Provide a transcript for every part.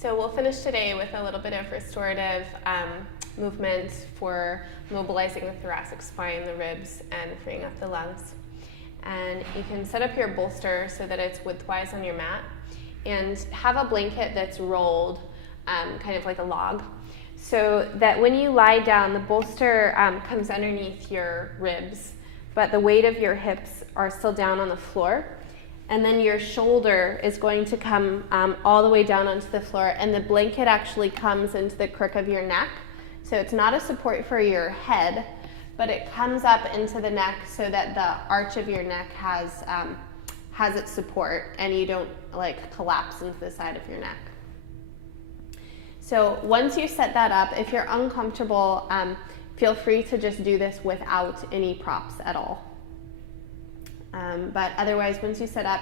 So we'll finish today with a little bit of restorative movement for mobilizing the thoracic spine, the ribs, and freeing up the lungs. And you can set up your bolster so that it's widthwise on your mat, and have a blanket that's rolled kind of like a log, so that when you lie down, the bolster comes underneath your ribs, but the weight of your hips are still down on the floor. And then your shoulder is going to come all the way down onto the floor, and the blanket actually comes into the crook of your neck. So it's not a support for your head, but it comes up into the neck so that the arch of your neck has its support, and you don't like collapse into the side of your neck. So once you set that up, if you're uncomfortable, feel free to just do this without any props at all. But otherwise, once you set up,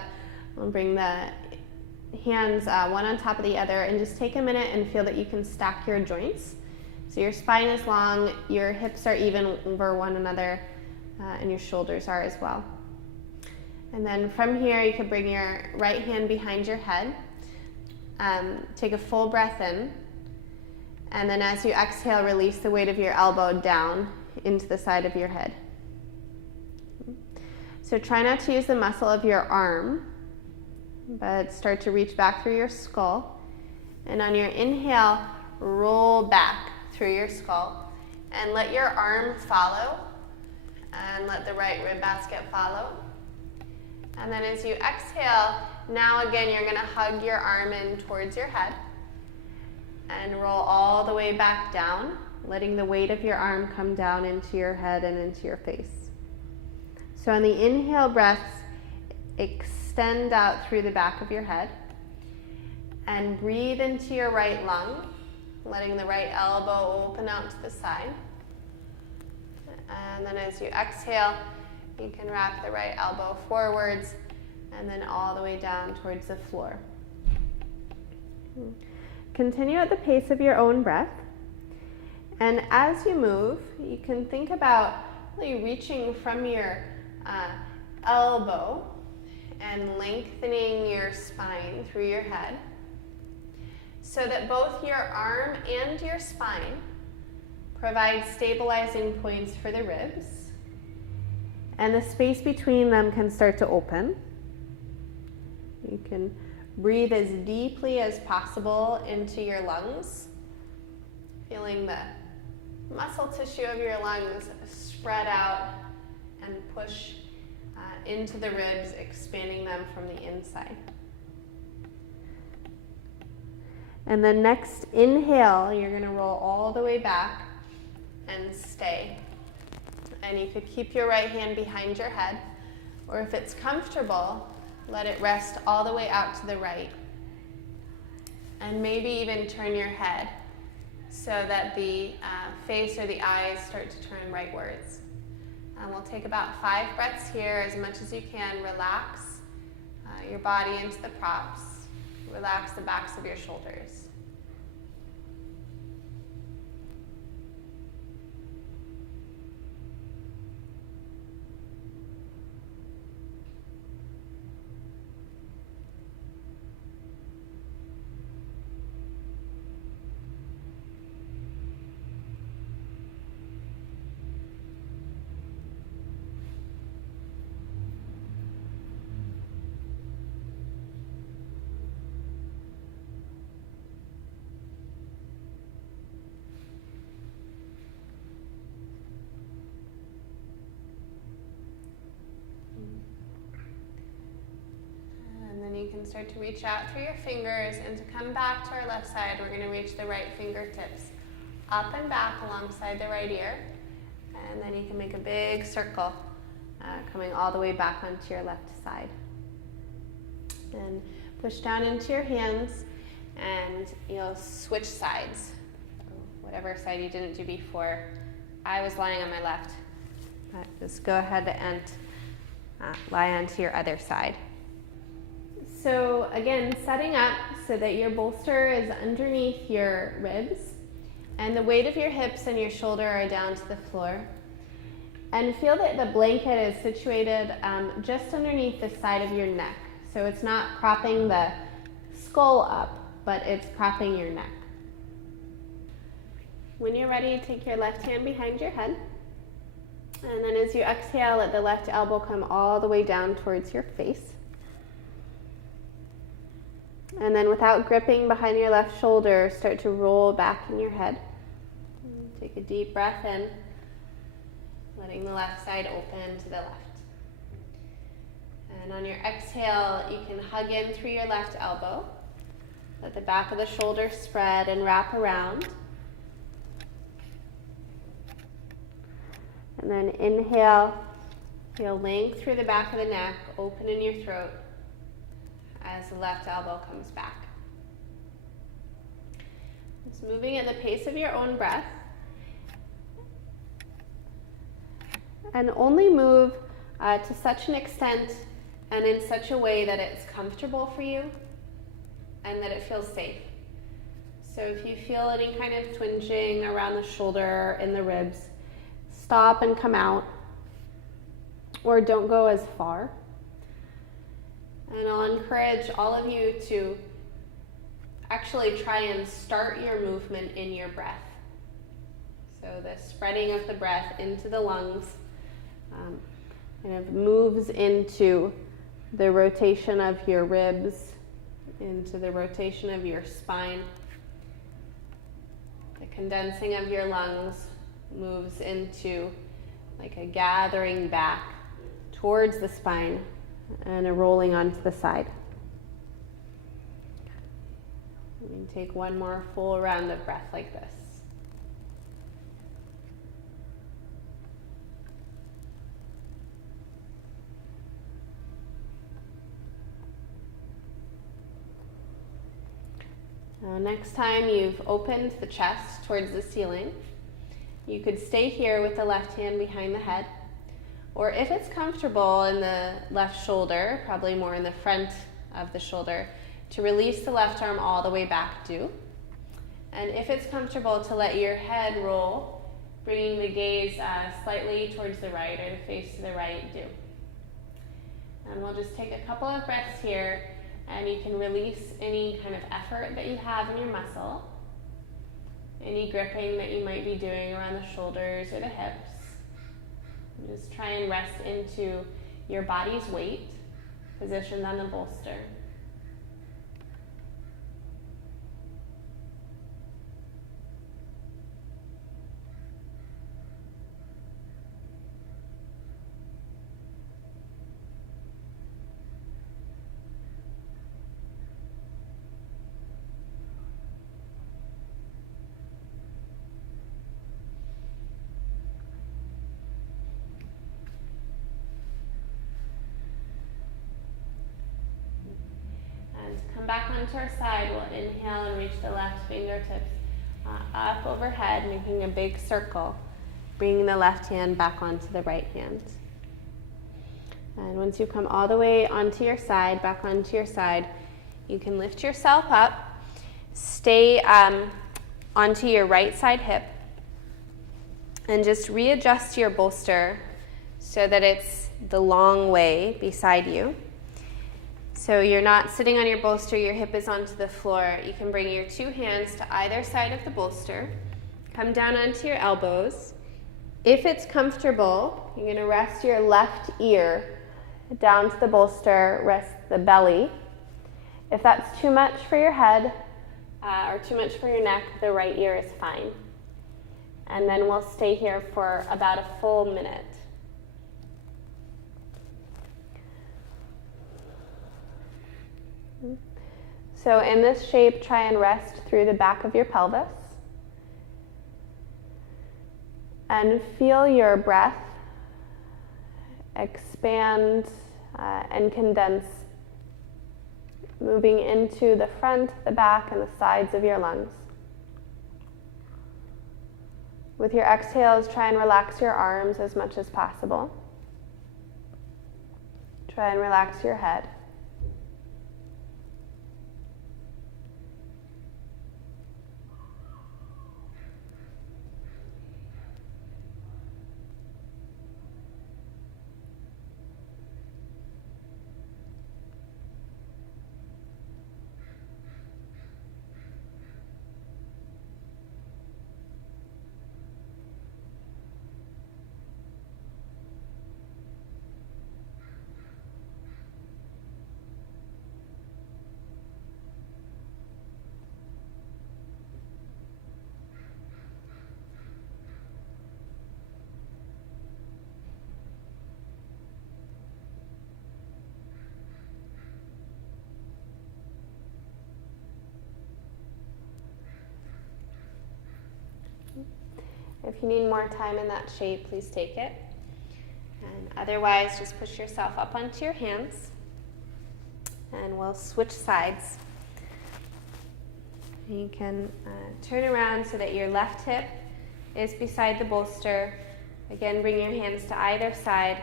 we'll bring the hands one on top of the other, and just take a minute and feel that you can stack your joints. So your spine is long, your hips are even over one another, and your shoulders are as well. And then from here, you can bring your right hand behind your head. Take a full breath in. And then as you exhale, release the weight of your elbow down into the side of your head. So try not to use the muscle of your arm, but start to reach back through your skull. And on your inhale, roll back through your skull, and let your arm follow, and let the right rib basket follow. And then as you exhale, now again you're going to hug your arm in towards your head and roll all the way back down, letting the weight of your arm come down into your head and into your face. So on the inhale breaths, extend out through the back of your head and breathe into your right lung, letting the right elbow open out to the side. And then as you exhale, you can wrap the right elbow forwards and then all the way down towards the floor. Continue at the pace of your own breath. And as you move, you can think about really reaching from your elbow and lengthening your spine through your head, so that both your arm and your spine provide stabilizing points for the ribs, and the space between them can start to open. You can breathe as deeply as possible into your lungs, feeling the muscle tissue of your lungs spread out and push into the ribs, expanding them from the inside. And then next inhale, you're going to roll all the way back and stay. And you could keep your right hand behind your head, or if it's comfortable, let it rest all the way out to the right. And maybe even turn your head so that the face or the eyes start to turn rightwards. We'll take about 5 breaths here, as much as you can. Relax your body into the props. Relax the backs of your shoulders. You can start to reach out through your fingers, and to come back to our left side, we're going to reach the right fingertips up and back alongside the right ear, and then you can make a big circle coming all the way back onto your left side. And push down into your hands, and you'll switch sides. Whatever side you didn't do before. I was lying on my left, but just go ahead and lie onto your other side. So again, setting up so that your bolster is underneath your ribs and the weight of your hips and your shoulder are down to the floor. And feel that the blanket is situated just underneath the side of your neck. So it's not propping the skull up, but it's propping your neck. When you're ready, take your left hand behind your head. And then as you exhale, let the left elbow come all the way down towards your face. And then without gripping behind your left shoulder, start to roll back in your head. Take a deep breath in, letting the left side open to the left. And on your exhale, you can hug in through your left elbow. Let the back of the shoulder spread and wrap around. And then inhale, feel length through the back of the neck, open in your throat as the left elbow comes back. Just moving at the pace of your own breath. And only move to such an extent and in such a way that it's comfortable for you and that it feels safe. So if you feel any kind of twinging around the shoulder, in the ribs, stop and come out, or don't go as far. And I'll encourage all of you to actually try and start your movement in your breath. So the spreading of the breath into the lungs kind of moves into the rotation of your ribs, into the rotation of your spine. The condensing of your lungs moves into like a gathering back towards the spine and a rolling onto the side. And take one more full round of breath like this. Now, next time you've opened the chest towards the ceiling, you could stay here with the left hand behind the head, or if it's comfortable in the left shoulder, probably more in the front of the shoulder, to release the left arm all the way back, do. And if it's comfortable, to let your head roll, bringing the gaze slightly towards the right or the face to the right, do. And we'll just take a couple of breaths here, and you can release any kind of effort that you have in your muscle, any gripping that you might be doing around the shoulders or the hips. And just try and rest into your body's weight, positioned on the bolster. Come back onto our side. We'll inhale and reach the left fingertips up overhead, making a big circle, bringing the left hand back onto the right hand. And once you come all the way onto your side, back onto your side, you can lift yourself up, stay onto your right side hip, and just readjust your bolster so that it's the long way beside you. So you're not sitting on your bolster, your hip is onto the floor. You can bring your two hands to either side of the bolster. Come down onto your elbows. If it's comfortable, you're going to rest your left ear down to the bolster, rest the belly. If that's too much for your head or too much for your neck, the right ear is fine. And then we'll stay here for about a full minute. So in this shape, try and rest through the back of your pelvis. And feel your breath expand and condense, moving into the front, the back, and the sides of your lungs. With your exhales, try and relax your arms as much as possible. Try and relax your head. If you need more time in that shape, please take it. And otherwise, just push yourself up onto your hands. And we'll switch sides. You can turn around so that your left hip is beside the bolster. Again, bring your hands to either side.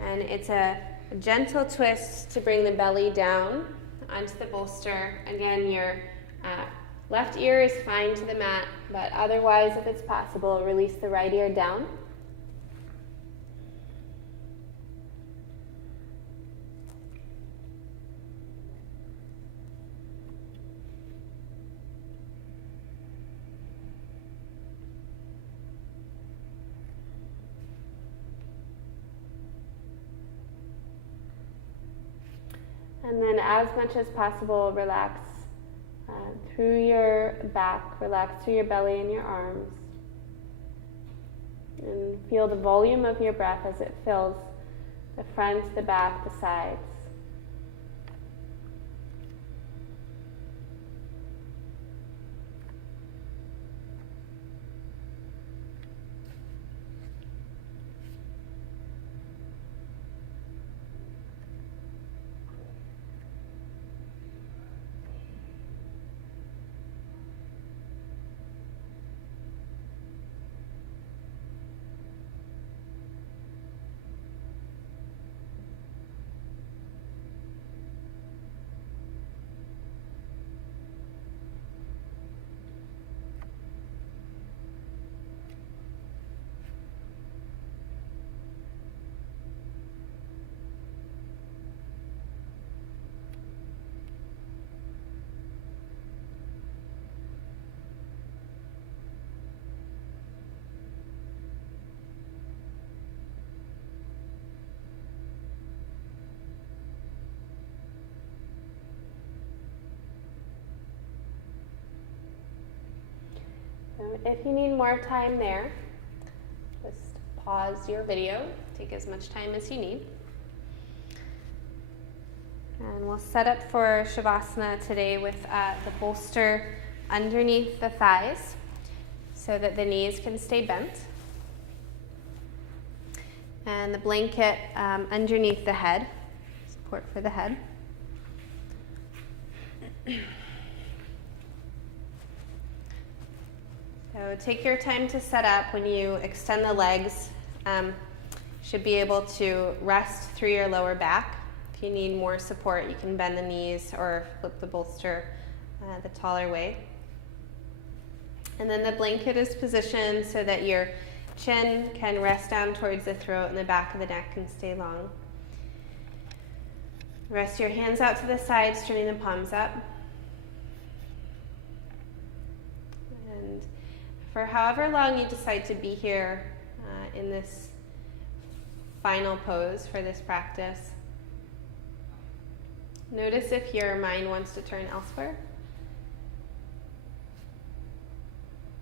And it's a gentle twist to bring the belly down onto the bolster. Again, your left ear is fine to the mat, but otherwise, if it's possible, release the right ear down. And then as much as possible, relax through your back, relax through your belly and your arms. And feel the volume of your breath as it fills the front, the back, the sides. If you need more time there, just pause your video, take as much time as you need. And we'll set up for Shavasana today with the bolster underneath the thighs so that the knees can stay bent. And the blanket underneath the head, support for the head. So take your time to set up. When you extend the legs, you should be able to rest through your lower back. If you need more support, you can bend the knees or flip the bolster the taller way. And then the blanket is positioned so that your chin can rest down towards the throat and the back of the neck can stay long. Rest your hands out to the sides, turning the palms up. And for however long you decide to be here in this final pose for this practice, notice if your mind wants to turn elsewhere.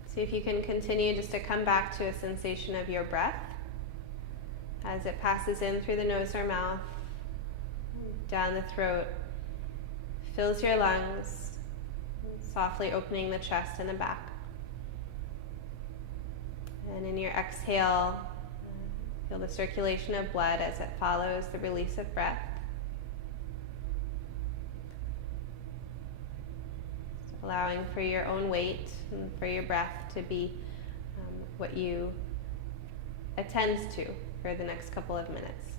See if you can continue just to come back to a sensation of your breath as it passes in through the nose or mouth, down the throat, fills your lungs, softly opening the chest and the back. And in your exhale, feel the circulation of blood as it follows the release of breath. So allowing for your own weight and for your breath to be what you attend to for the next couple of minutes.